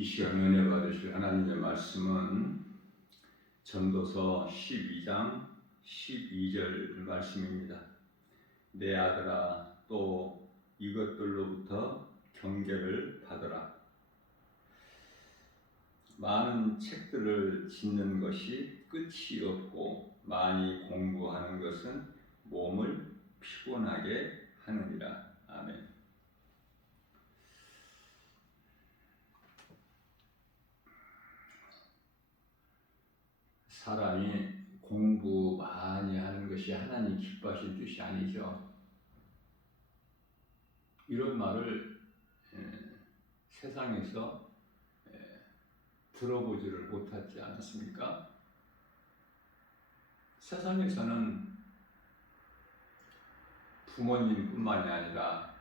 이 시간 은혜 받으실 하나님의 말씀은 전도서 12장 12절 말씀입니다. 내 아들아, 또 이것들로부터 경계를 받으라. 많은 책들을 짓는 것이 끝이 없고 많이 공부하는 것은 몸을 피곤하게 하느니라. 아멘. 사람이 공부 많이 하는 것이 하나님 기뻐하신 뜻이 아니죠. 이런 말을 세상에서 들어보지를 못하지 않았습니까? 세상에서는 부모님뿐만이 아니라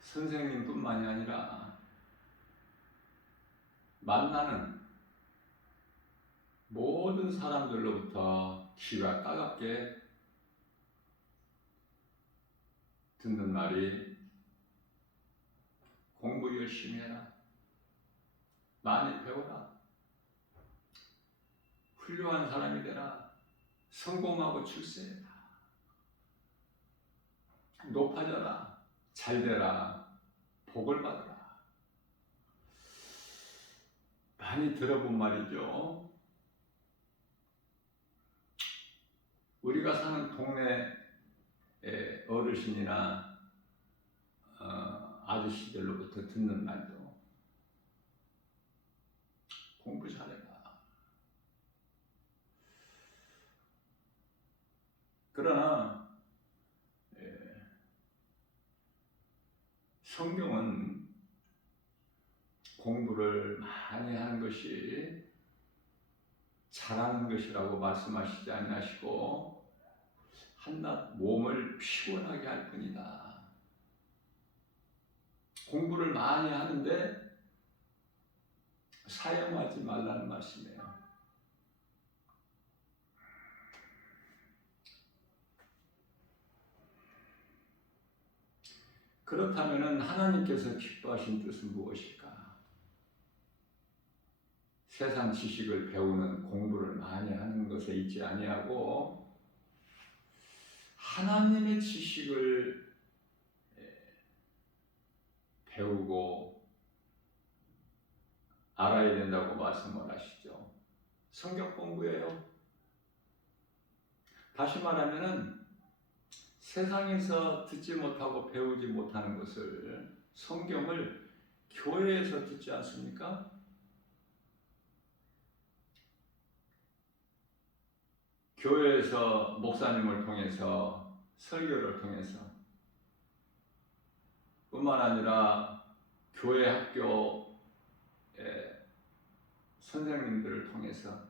선생님뿐만이 아니라 만나는 모든 사람들로부터 귀가 따갑게 듣는 말이 공부 열심히 해라. 많이 배워라. 훌륭한 사람이 되라. 성공하고 출세해라. 높아져라. 잘 되라. 복을 받으라. 많이 들어본 말이죠. 우리가 사는 동네 어르신이나 아저씨들로부터 듣는 말도 공부 잘해라. 그러나 성경은 공부를 많이 하는 것이 잘하는 것이라고 말씀하시지 아니하시고 한낱 몸을 피곤하게 할 뿐이다. 공부를 많이 하는데 사용하지 말라는 말씀이에요. 그렇다면 하나님께서 기뻐하신 뜻은 무엇일까? 세상 지식을 배우는 공부를 많이 하는 것에 있지 아니하고 하나님의 지식을 배우고 알아야 된다고 말씀을 하시죠. 성경 공부예요. 다시 말하면은 세상에서 듣지 못하고 배우지 못하는 것을 성경을 교회에서 듣지 않습니까? 교회에서 목사님을 통해서 설교를 통해서 뿐만 아니라 교회 학교의 선생님들을 통해서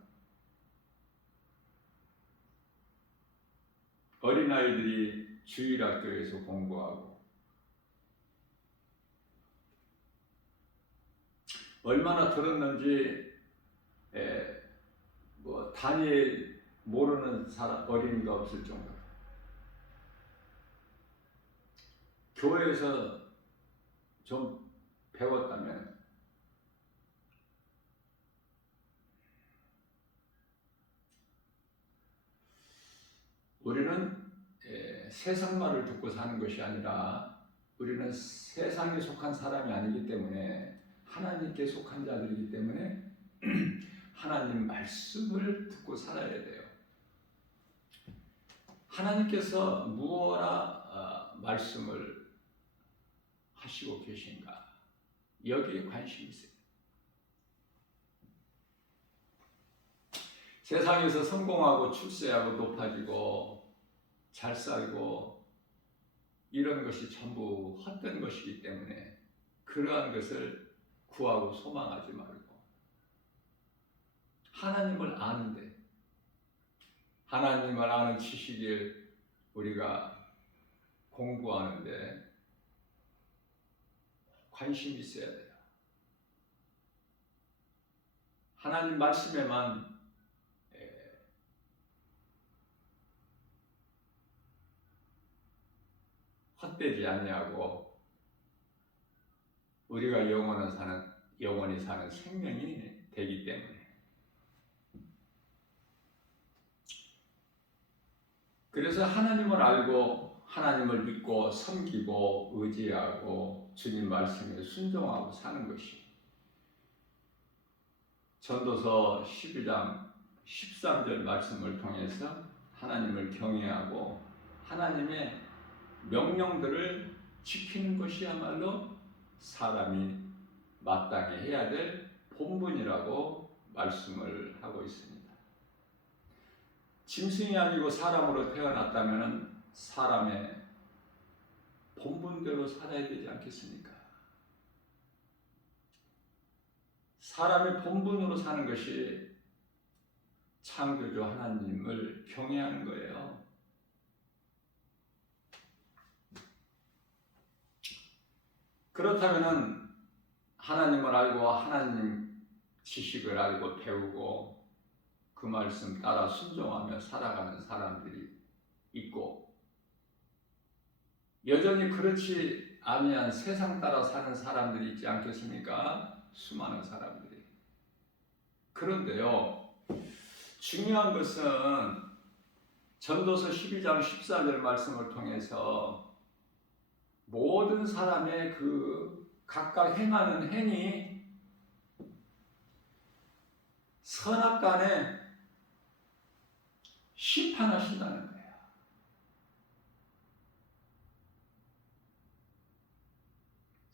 어린아이들이 주일학교에서 공부하고 얼마나 들었는지 다니엘 모르는 사람 어린이가 없을 정도로 교회에서 좀 배웠다면 우리는 세상 말을 듣고 사는 것이 아니라 우리는 세상에 속한 사람이 아니기 때문에 하나님께 속한 자들이기 때문에 하나님 말씀을 듣고 살아야 돼요. 하나님께서 무엇라 말씀을 하시고 계신가? 여기에 관심이 있어요. 세상에서 성공하고 출세하고 높아지고 잘 살고 이런 것이 전부 헛된 것이기 때문에 그러한 것을 구하고 소망하지 말고 하나님을 아는데 하나님을 아는 지식을 우리가 공부하는데 관심이 있어야 돼요. 하나님 말씀에만 헛되지 아니하고 우리가 영원히 사는 생명이 되기 때문에. 그래서 하나님을 알고 하나님을 믿고 섬기고 의지하고 주님 말씀에 순종하고 사는 것이 전도서 12장 13절 말씀을 통해서 하나님을 경외하고 하나님의 명령들을 지키는 것이야말로 사람이 마땅히 해야 될 본분이라고 말씀을 하고 있습니다. 짐승이 아니고 사람으로 태어났다면 사람의 본분대로 살아야 되지 않겠습니까? 사람의 본분으로 사는 것이 창조주 하나님을 경외하는 거예요. 그렇다면 하나님을 알고 하나님 지식을 알고 배우고 그 말씀 따라 순종하며 살아가는 사람들이 있고, 여전히 그렇지 아니한 세상 따라 사는 사람들이 있지 않겠습니까? 수많은 사람들이. 그런데요, 중요한 것은 전도서 12장 14절 말씀을 통해서 모든 사람의 그 각각 행하는 행위 선악간에 심판하신다는 거예요.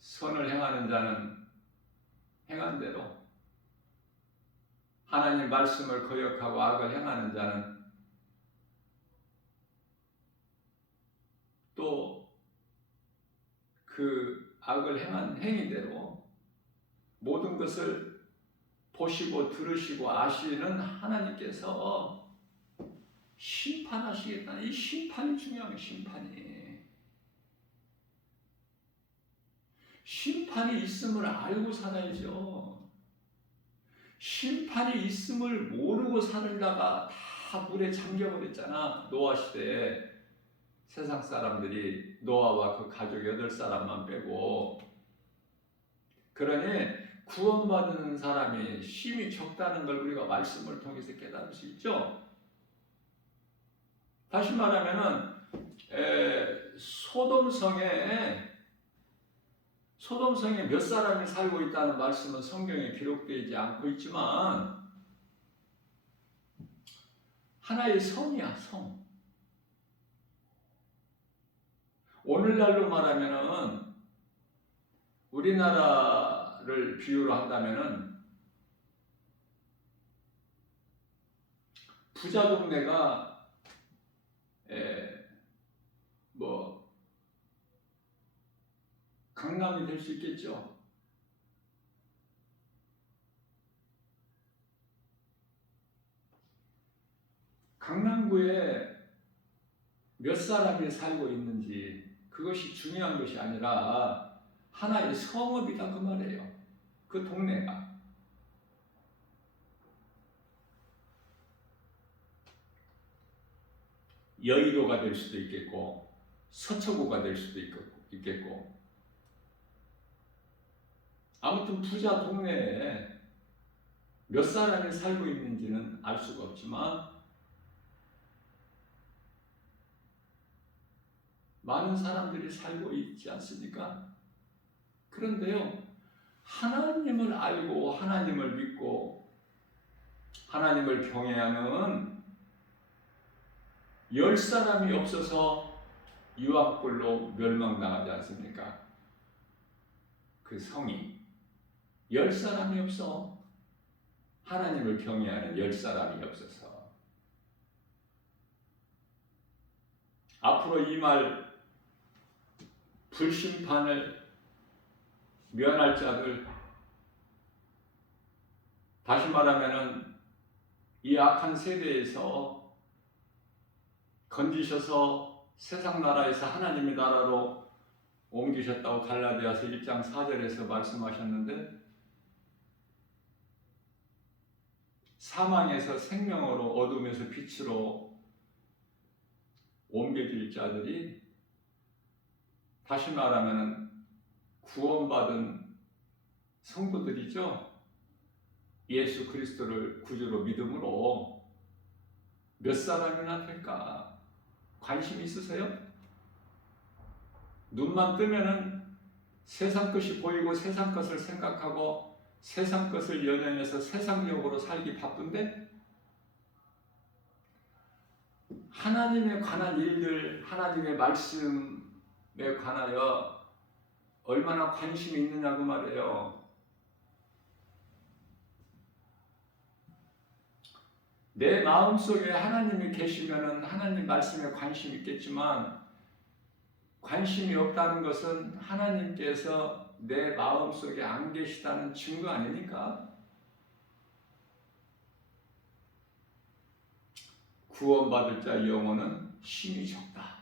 선을 행하는 자는 행한 대로, 하나님 말씀을 거역하고 악을 행하는 자는 또 그 악을 행한 행위대로 모든 것을 보시고 들으시고 아시는 하나님께서 심판하시겠다는 이 심판이 중요한 심판이. 심판이 있음을 알고 살아야죠. 심판이 있음을 모르고 살다가 다 물에 잠겨버렸잖아. 노아 시대에 세상 사람들이 노아와 그 가족 8사람만 빼고. 그러니 구원받는 사람이 심히 적다는 걸 우리가 말씀을 통해서 깨달을 수 있죠. 다시 말하면은 소돔성에 몇 사람이 살고 있다는 말씀은 성경에 기록되지 않고 있지만 하나의 성이야, 성. 오늘날로 말하면은 우리나라를 비유로 한다면은 부자 동네가 강남이 될 수 있겠죠. 강남구에 몇 사람이 살고 있는지 그것이 중요한 것이 아니라 하나의 성읍이다 그 말이에요. 그 동네가. 여의도가 될 수도 있겠고 서초구가 될 수도 있겠고 아무튼 부자 동네에 몇 사람이 살고 있는지는 알 수가 없지만 많은 사람들이 살고 있지 않습니까? 그런데요, 하나님을 알고 하나님을 믿고 하나님을 경외하는 10사람이 없어서 유황불로 멸망당하지 않습니까? 그 성이 10사람이 없어. 하나님을 경외하는 10사람이 없어서. 앞으로 이 말 불심판을 면할 자들, 다시 말하면은 이 악한 세대에서 건지셔서 세상 나라에서 하나님의 나라로 옮기셨다고 갈라디아서 1장 4절에서 말씀하셨는데, 사망에서 생명으로 어둠에서 빛으로 옮겨질 자들이, 다시 말하면 구원받은 성도들이죠. 예수 그리스도를 구주로 믿음으로 몇 사람이나 될까? 관심 있으세요? 눈만 뜨면은 세상 것이 보이고 세상 것을 생각하고 세상 것을 연연해서 세상적으로 살기 바쁜데 하나님에 관한 일들, 하나님의 말씀에 관하여 얼마나 관심이 있느냐고 말이에요. 내 마음속에 하나님이 계시면은 하나님 말씀에 관심이 있겠지만 관심이 없다는 것은 하나님께서 내 마음속에 안 계시다는 증거 아닙니까? 구원받을 자 영혼은 힘이 적다.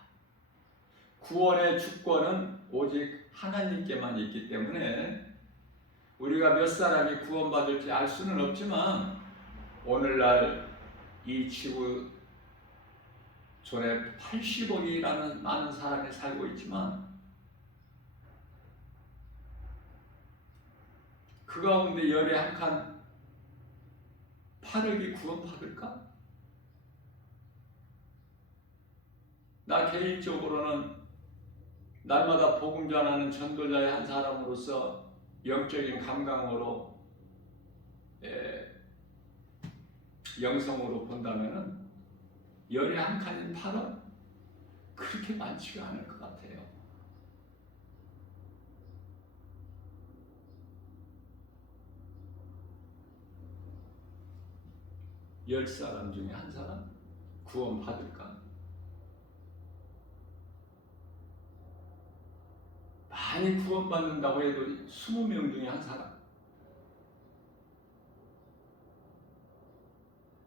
구원의 주권은 오직 하나님께만 있기 때문에 우리가 몇 사람이 구원받을지 알 수는 없지만 오늘날 이 지구 존에 80억이라는 많은 사람이 살고 있지만 그 가운데 열에 한 칸 8억이 구원받을까? 나 개인적으로는 날마다 복음 전하는 전도자의 한 사람으로서 영적인 감각으로 영성으로 본다면은 열에 한 칸인 8억 그렇게 많지가 않을 것 같아요. 열 사람 중에 한 사람 구원 받을까? 많이 구원받는다고 해도 20명 중에 한 사람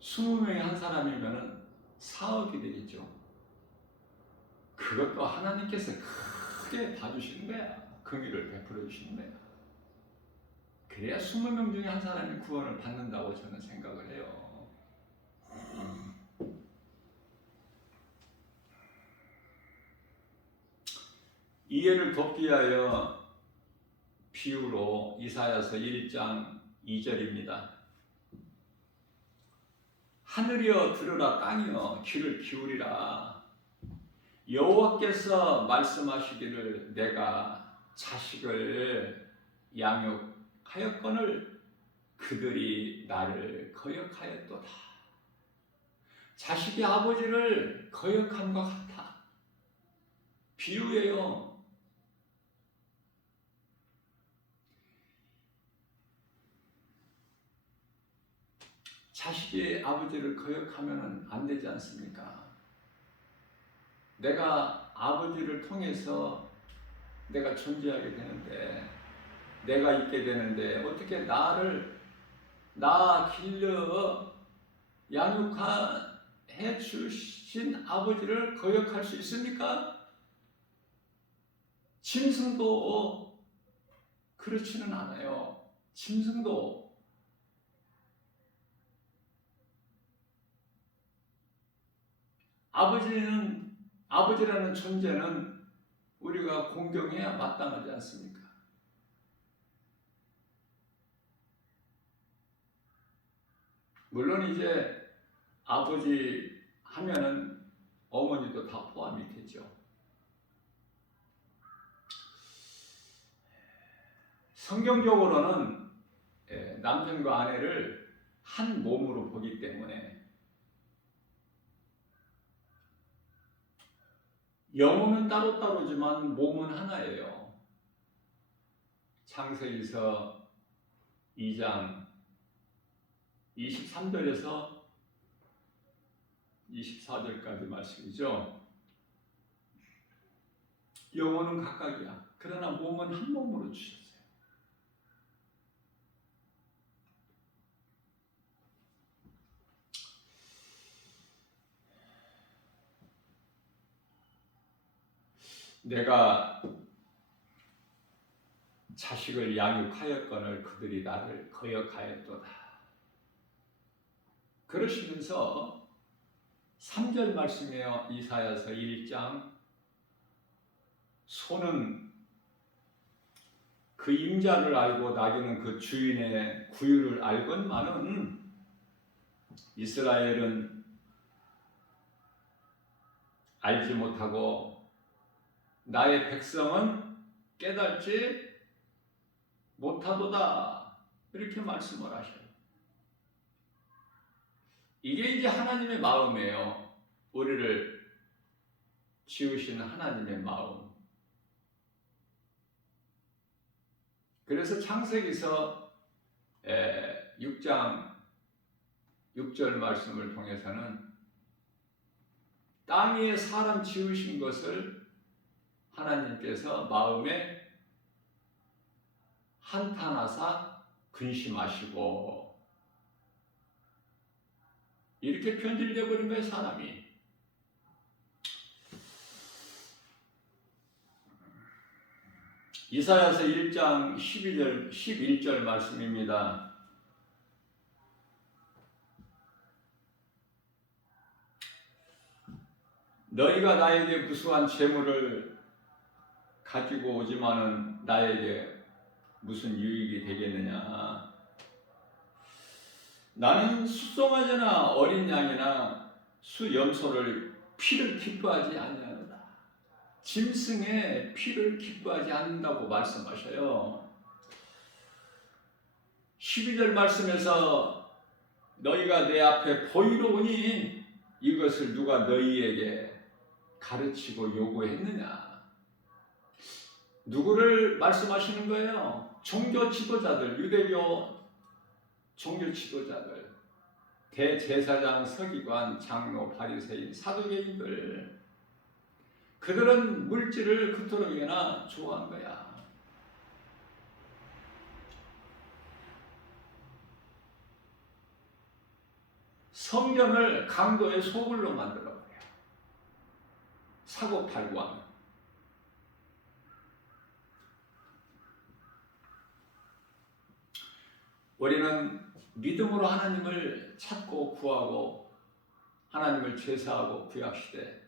20명에 한 사람이면 4억이 되겠죠. 그것도 하나님께서 크게 봐주시는 거야. 긍휼을 베풀어 주시는 거야. 그래야 20명 중에 한 사람이 구원을 받는다고 저는 생각을 해요. 이해를 돕기 위하여 비유로 이사야서 1장 2절입니다. 하늘이여 들으라, 땅이여 귀를 기울이라. 여호와께서 말씀하시기를 내가 자식을 양육하였거늘 그들이 나를 거역하였도다. 자식이 아버지를 거역함과 같아. 비유예요. 자식이 아버지를 거역하면 안 되지 않습니까? 내가 아버지를 통해서 내가 존재하게 되는데, 내가 있게 되는데 어떻게 나 길러 양육해 주신 아버지를 거역할 수 있습니까? 짐승도 그렇지는 않아요. 짐승도 아버지라는 존재는 우리가 공경해야 마땅하지 않습니까? 물론 이제 아버지 하면은 어머니도 다 포함이 되죠. 성경적으로는 남편과 아내를 한 몸으로 보기 때문에 영혼은 따로따로지만 몸은 하나예요. 창세기서 2장 23절에서 24절까지 말씀이죠. 영혼은 각각이야. 그러나 몸은 한 몸으로 주셨어요. 내가 자식을 양육하였거늘 그들이 나를 거역하였도다. 그러시면서 3절 말씀이에요. 이사야서 1장 소는 그 임자를 알고 나귀는 그 주인의 구유를 알건만은 이스라엘은 알지 못하고 나의 백성은 깨닫지 못하도다, 이렇게 말씀을 하셔요. 이게 이제 하나님의 마음이에요. 우리를 지으신 하나님의 마음. 그래서 창세기서 6장 6절 말씀을 통해서는 땅 위에 사람 지으신 것을 하나님께서 마음에 한탄하사 근심하시고, 이렇게 편들려 버린 거예요, 사람이. 이사야서 1장 11절 말씀입니다. 너희가 나에게 무수한 재물을 가지고 오지만은 나에게 무슨 유익이 되겠느냐. 나는 숫송아지나 어린 양이나 수염소를 피를 기뻐하지 아니하노라. 짐승의 피를 기뻐하지 않는다고 말씀하셔요. 12절 말씀에서 너희가 내 앞에 보이로우니 이것을 누가 너희에게 가르치고 요구했느냐. 누구를 말씀하시는 거예요? 종교 지도자들, 유대교 종교 지도자들, 대제사장, 서기관, 장로, 바리새인, 사두개인들, 그들은 물질을 그토록이나 좋아한 거야. 성경을 강도의 소굴로 만들어버려. 사고팔고 하면. 우리는 믿음으로 하나님을 찾고 구하고 하나님을 제사하고 구약시대,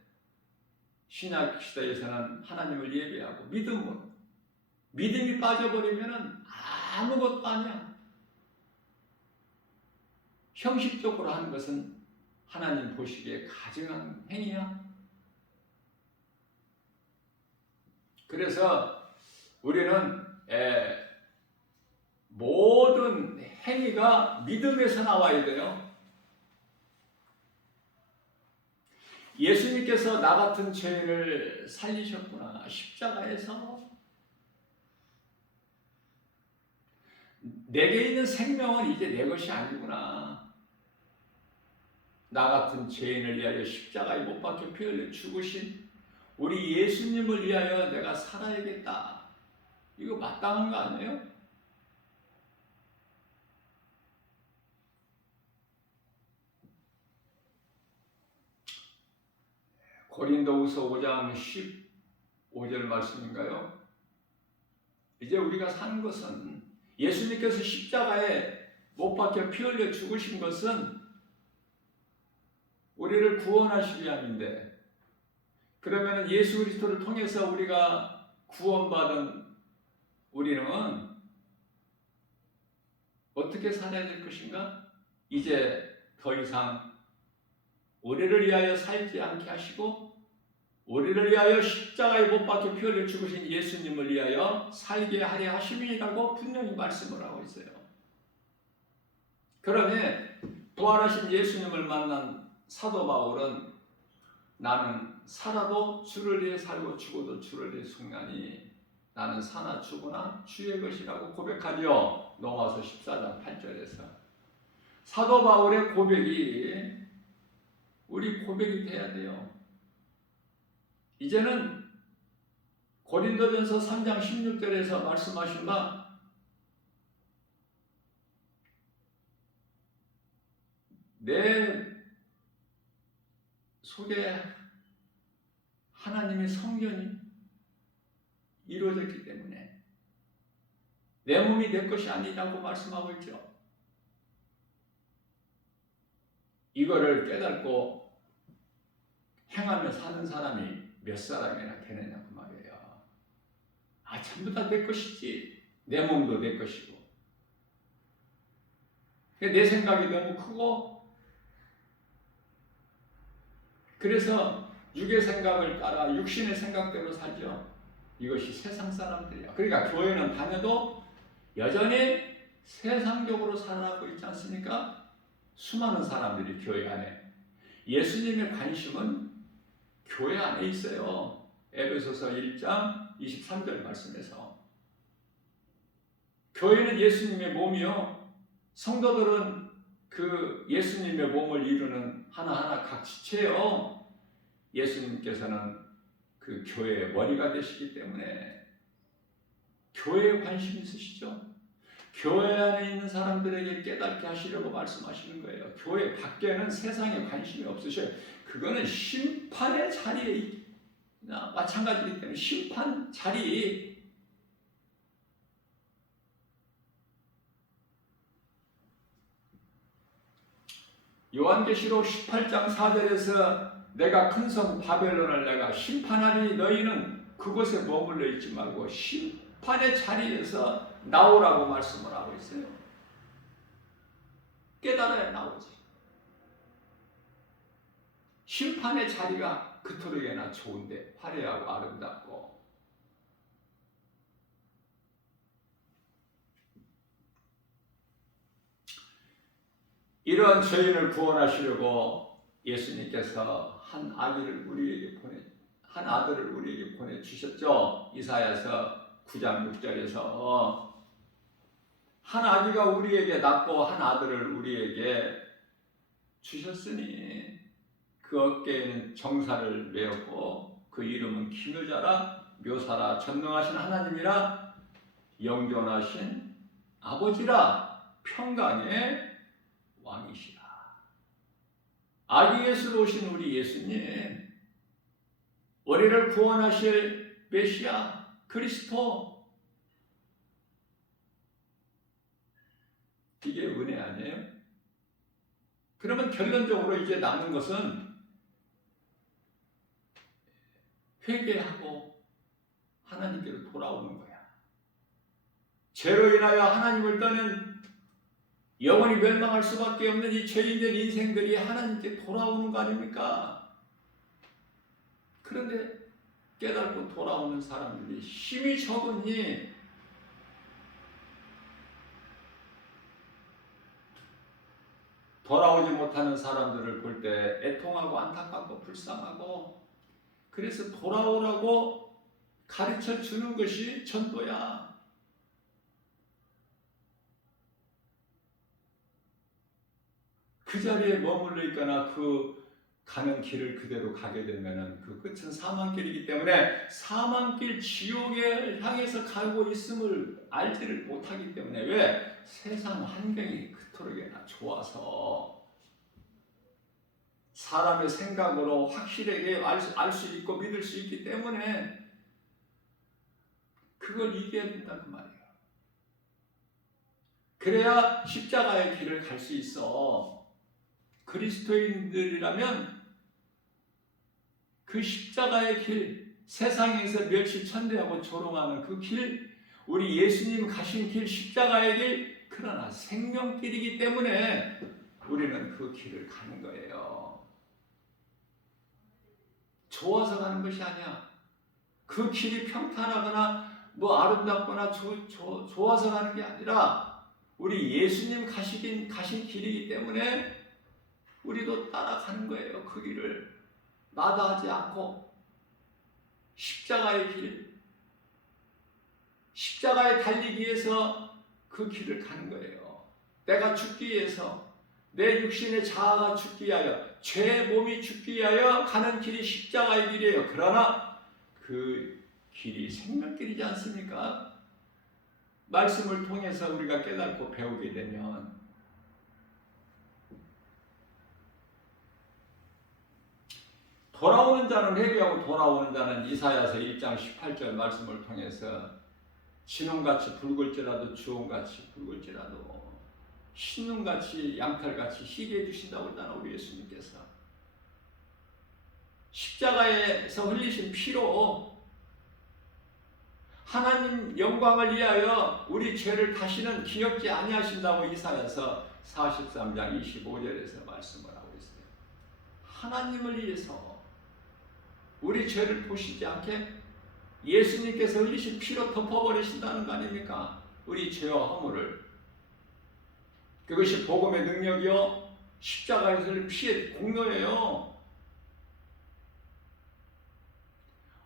신약시대에서는 하나님을 예배하고 믿음으로. 믿음이 빠져버리면 아무것도 아니야. 형식적으로 하는 것은 하나님 보시기에 가증한 행위야. 그래서 우리는 모든 행위가 믿음에서 나와야 돼요. 예수님께서 나 같은 죄인을 살리셨구나. 십자가에서 내게 있는 생명은 이제 내 것이 아니구나. 나 같은 죄인을 위하여 십자가에 못 박혀 피 흘려 죽으신 우리 예수님을 위하여 내가 살아야겠다. 이거 마땅한 거 아니에요? 고린도후서 5장 15절 말씀인가요? 이제 우리가 사는 것은 예수님께서 십자가에 못 박혀 피 흘려 죽으신 것은 우리를 구원하시기 위함인데, 그러면 예수 그리스도를 통해서 우리가 구원받은 우리는 어떻게 살아야 될 것인가? 이제 더 이상 우리를 위하여 살지 않게 하시고 우리를 위하여 십자가에 못 박혀 피 흘려 죽으신 예수님을 위하여 살게 하려 하심이라고 분명히 말씀을 하고 있어요. 그러니 부활하신 예수님을 만난 사도 바울은 나는 살아도 주를 위해 살고 죽어도 주를 위해 죽나니 나는 사나 죽으나 주의 것이라고 고백하죠. 로마서 14장 8절에서. 사도 바울의 고백이 우리 고백이 돼야 돼요. 이제는 고린도전서 3장 16절에서 말씀하신 바 내 속에 하나님의 성전이 이루어졌기 때문에 내 몸이 내 것이 아니라고 말씀하고 있죠. 이거를 깨닫고 행하며 사는 사람이 몇 사람이나 되느냐 그 말이에요. 전부 다 내 것이지. 내 몸도 내 것이고. 내 생각이 너무 크고, 그래서 육의 생각을 따라 육신의 생각대로 살죠. 이것이 세상 사람들이야. 그러니까 교회는 다녀도 여전히 세상적으로 살아가고 있지 않습니까? 수많은 사람들이 교회 안에. 예수님의 관심은 교회 안에 있어요. 에베소서 1장 23절 말씀에서. 교회는 예수님의 몸이요. 성도들은 그 예수님의 몸을 이루는 하나하나 각 지체요. 예수님께서는 그 교회의 머리가 되시기 때문에 교회에 관심 있으시죠? 교회 안에 있는 사람들에게 깨닫게 하시려고 말씀하시는 거예요. 교회 밖에는 세상에 관심이 없으셔요. 그거는 심판의 자리에 마찬가지이기 때문에 심판 자리. 요한계시록 18장 4절에서 내가 큰 성 바벨론을 내가 심판하리니 너희는 그곳에 머물러 있지 말고 심판의 자리에서 나오라고 말씀을 하고 있어요. 깨달아야 나오지. 심판의 자리가 그토록이나 좋은데 화려하고 아름답고. 이러한 죄인을 구원하시려고 예수님께서 한 아들을 우리에게 보내주셨죠. 이사야서 9장 6절에서 한 아기가 우리에게 낳고 한 아들을 우리에게 주셨으니 그 어깨에는 정사를 메었고 그 이름은 기묘자라 묘사라 전능하신 하나님이라 영존하신 아버지라 평강의 왕이시라. 아기 예수로 오신 우리 예수님, 우리를 구원하실 메시아 그리스도, 이게 은혜 아니에요? 그러면 결론적으로 이제 남은 것은 회개하고 하나님께로 돌아오는 거야. 죄로 인하여 하나님을 떠는 영원히 멸망할 수밖에 없는 이 죄인된 인생들이 하나님께 돌아오는 거 아닙니까? 그런데 깨닫고 돌아오는 사람들이 힘이 적으니 돌아오지 못하는 사람들을 볼 때 애통하고 안타깝고 불쌍하고, 그래서 돌아오라고 가르쳐 주는 것이 전도야. 그 자리에 머물러 있거나 그 가는 길을 그대로 가게 되면 그 끝은 사망길이기 때문에 사망길 지옥을 향해서 가고 있음을 알지를 못하기 때문에, 왜? 세상 환경이 그토록이나 좋아서 사람의 생각으로 확실하게 알 수 있고 믿을 수 있기 때문에 그걸 이겨야 된다 그 말이에요. 그래야 십자가의 길을 갈 수 있어. 그리스도인들이라면 그 십자가의 길, 세상에서 멸시천대하고 조롱하는 그 길, 우리 예수님 가신 길, 십자가의 길, 그러나 생명길이기 때문에 우리는 그 길을 가는 거예요. 좋아서 가는 것이 아니야. 그 길이 평탄하거나 아름답거나 좋아서 가는 게 아니라 우리 예수님 가신 길이기 때문에 우리도 따라가는 거예요. 그 길을 마다하지 않고 십자가의 길, 십자가에 달리기 위해서 그 길을 가는 거예요. 내가 죽기 위해서, 내 육신의 자아가 죽기 위하여, 죄의 몸이 죽기 위하여 가는 길이 십자가의 길이에요. 그러나 그 길이 생명길이지 않습니까? 말씀을 통해서 우리가 깨닫고 배우게 되면 돌아오는 자는 회개하고 돌아오는 자는 이사야서 1장 18절 말씀을 통해서 진홍같이 붉을지라도 주홍같이 붉을지라도 신눈같이 양털같이 희게 해주신다고 했잖아 우리 예수님께서. 십자가에서 흘리신 피로 하나님 영광을 위하여 우리 죄를 다시는 기억지 아니하신다고 이사야서 43장 25절에서 말씀을 하고 있어요. 하나님을 위해서 우리 죄를 보시지 않게 예수님께서 흘리신 피로 덮어버리신다는 거 아닙니까? 우리 죄와 허물을. 그것이 복음의 능력이요 십자가에서 흘린 피의 공로예요.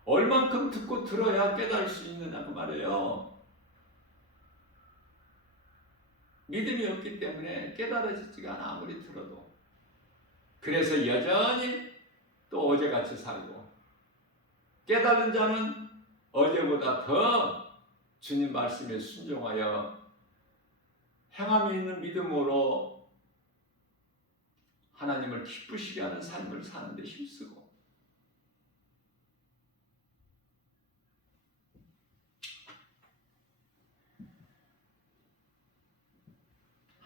얼만큼 듣고 들어야 깨달을 수 있느냐고 말해요. 믿음이 없기 때문에 깨달아지지가 않아, 아무리 들어도. 그래서 여전히 또 어제같이 살고, 깨달은 자는 어제보다 더 주님 말씀에 순종하여 행함이 있는 믿음으로 하나님을 기쁘시게 하는 삶을 사는 데 힘쓰고,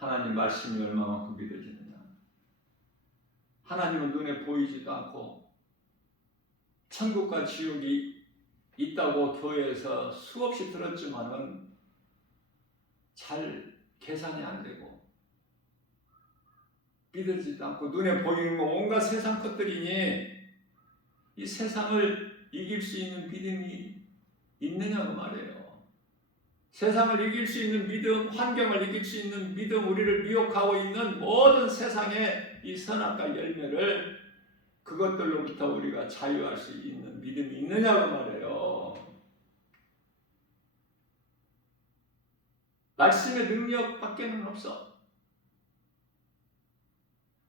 하나님 말씀이 얼마만큼 믿어지느냐. 하나님은 눈에 보이지도 않고 천국과 지옥이 있다고 교회에서 수없이 들었지만은 잘 계산이 안 되고 믿어지지도 않고 눈에 보이는 거 온갖 세상 것들이니 이 세상을 이길 수 있는 믿음이 있느냐고 말해요. 세상을 이길 수 있는 믿음, 환경을 이길 수 있는 믿음, 우리를 미혹하고 있는 모든 세상의 이 선악과 열매를 그것들로부터 우리가 자유할 수 있는 믿음이 있느냐고 말해요. 말씀의 능력밖에는 없어.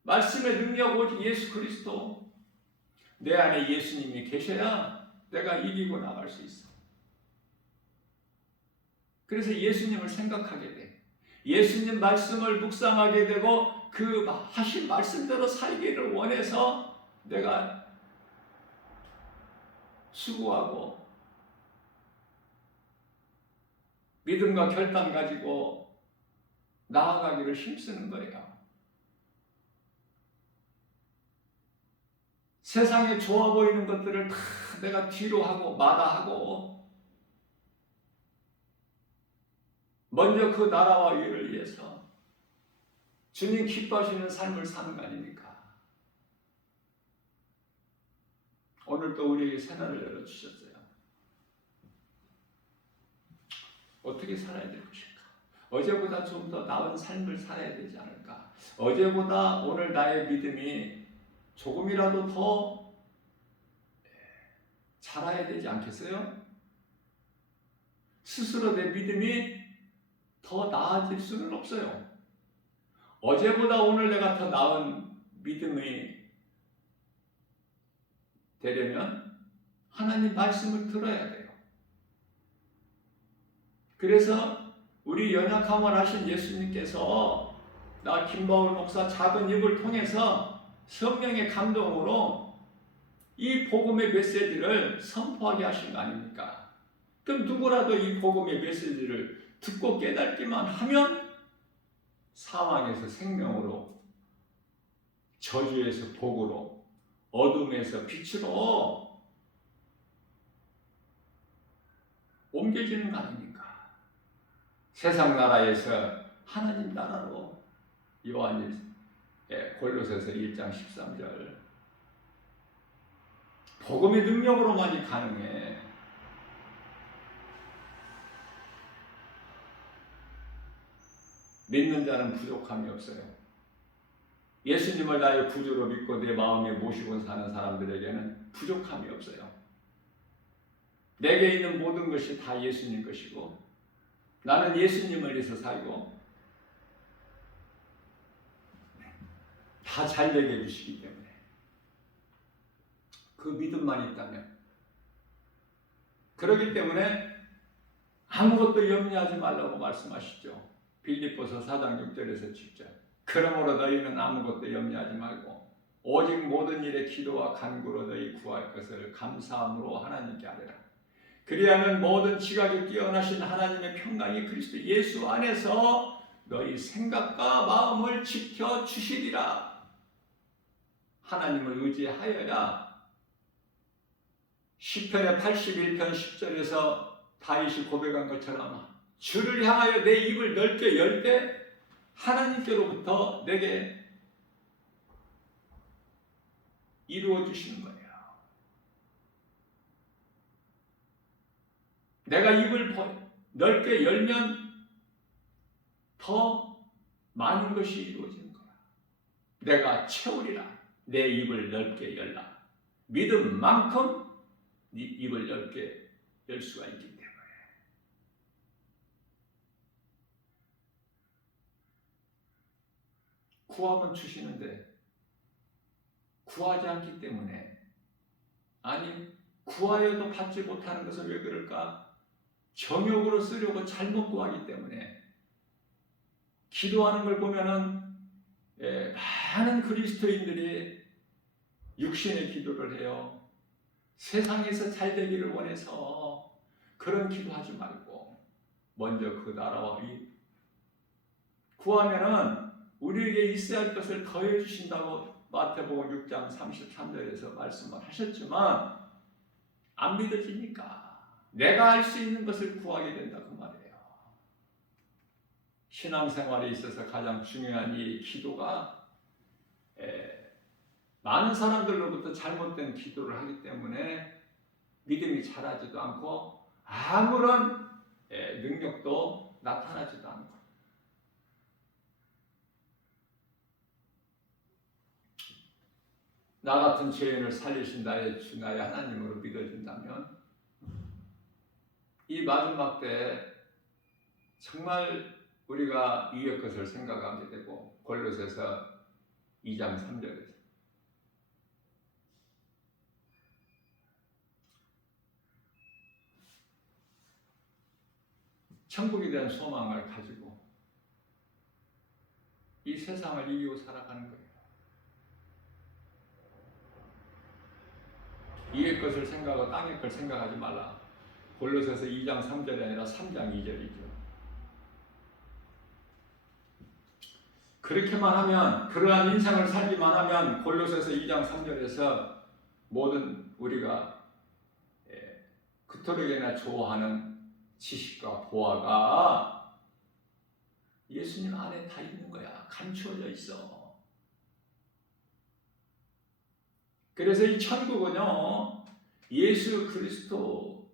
말씀의 능력 오직 예수 그리스도. 내 안에 예수님이 계셔야 내가 이기고 나갈 수 있어. 그래서 예수님을 생각하게 돼. 예수님 말씀을 묵상하게 되고 그 하신 말씀대로 살기를 원해서 내가 수고하고 믿음과 결단 가지고 나아가기를 힘쓰는 거예요. 세상에 좋아 보이는 것들을 다 내가 뒤로 하고 마다하고 먼저 그 나라와 의를 위해서 주님 기뻐하시는 삶을 사는 거 아닙니까? 오늘 또 우리에게 새날을 열어주셨어요. 어떻게 살아야 될 것일까? 어제보다 좀 더 나은 삶을 살아야 되지 않을까? 어제보다 오늘 나의 믿음이 조금이라도 더 자라야 되지 않겠어요? 스스로 내 믿음이 더 나아질 수는 없어요. 어제보다 오늘 내가 더 나은 믿음이 되려면 하나님 말씀을 들어야 돼요. 그래서 우리 연약함을 하신 예수님께서 나 김바울 목사 작은 입을 통해서 성령의 감동으로 이 복음의 메시지를 선포하게 하신 거 아닙니까? 그럼 누구라도 이 복음의 메시지를 듣고 깨닫기만 하면 사망에서 생명으로, 저주에서 복으로, 어둠에서 빛으로 옮겨지는 거 아닙니까? 세상 나라에서 하나님 나라로. 골로새서 1장 13절. 복음의 능력으로만이 가능해. 믿는 자는 부족함이 없어요. 예수님을 나의 구주로 믿고 내 마음에 모시고 사는 사람들에게는 부족함이 없어요. 내게 있는 모든 것이 다 예수님 것이고 나는 예수님을 위해서 살고 다 잘 되게 해주시기 때문에 그 믿음만 있다면, 그렇기 때문에 아무것도 염려하지 말라고 말씀하시죠. 빌립보서 4장 6절에서 7절. 그러므로 너희는 아무것도 염려하지 말고 오직 모든 일에 기도와 간구로 너희 구할 것을 감사함으로 하나님께 아뢰라. 그리하면 모든 지각이 뛰어나신 하나님의 평강이 그리스도 예수 안에서 너희 생각과 마음을 지켜주시리라. 하나님을 의지하여야 시편의 81편 10절에서 다윗이 고백한 것처럼 주를 향하여 내 입을 넓게 열 때 하나님께로부터 내게 이루어 주시는 거예요. 내가 입을 넓게 열면 더 많은 것이 이루어지는 거야. 내가 채우리라. 내 입을 넓게 열라. 믿음 만큼 네 입을 넓게 열 수가 있기 때문에. 구하면 주시는데 구하지 않기 때문에, 아니 구하여도 받지 못하는 것은 왜 그럴까? 정욕으로 쓰려고 잘못 구하기 때문에. 기도하는 걸 보면은 많은 그리스도인들이 육신의 기도를 해요. 세상에서 잘 되기를 원해서 그런 기도하지 말고 먼저 그 나라와 이 구하면은 우리에게 있어야 할 것을 더해 주신다고 마태복음 6장 33절에서 말씀을 하셨지만 안 믿어지니까 내가 할 수 있는 것을 구하게 된다 그 말이에요. 신앙생활에 있어서 가장 중요한 이 기도가 많은 사람들로부터 잘못된 기도를 하기 때문에 믿음이 자라지도 않고 아무런 능력도 나타나지도 않고. 나 같은 죄인을 살리신 나의 주 나의 하나님으로 믿어진다면 이 마지막 때 정말 우리가 위의 것을 생각하게 되고, 골로새서 2장 3절에서 천국에 대한 소망을 가지고 이 세상을 이기고 살아가는 거예요. 위의 것을 생각하고 땅의 걸 생각하지 말라. 골로새서 2장 3절이 아니라 3장 2절이죠. 그렇게만 하면, 그러한 인생을 살기만 하면 골로새서 2장 3절에서 모든 우리가 그토록이나 좋아하는 지식과 보화가 예수님 안에 다 있는 거야. 감추어져 있어. 그래서 이 천국은요, 예수 그리스도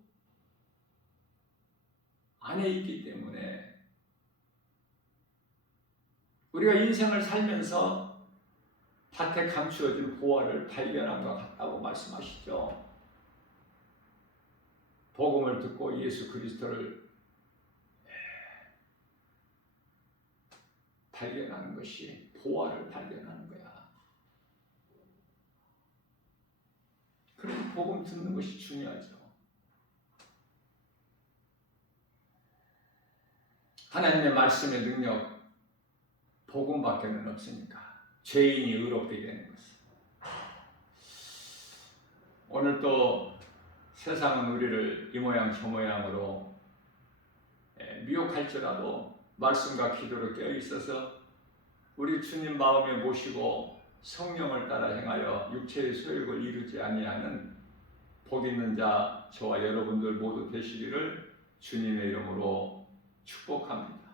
안에 있기 때문에 우리가 인생을 살면서 밭에 감추어진 보화를 발견한 것 같다고 말씀하시죠. 복음을 듣고 예수 그리스도를 발견하는 것이 보화를 발견하는 거야. 그래서 복음 듣는 것이 중요하죠. 하나님의 말씀의 능력, 복음밖에는 없으니까 죄인이 의롭게 되는 것은. 오늘 또 세상은 우리를 이 모양 저 모양으로 미혹할지라도 말씀과 기도로 깨어있어서 우리 주님 마음에 모시고 성령을 따라 행하여 육체의 소욕을 이루지 아니하는 복 있는 자 저와 여러분들 모두 되시기를 주님의 이름으로 축복합니다.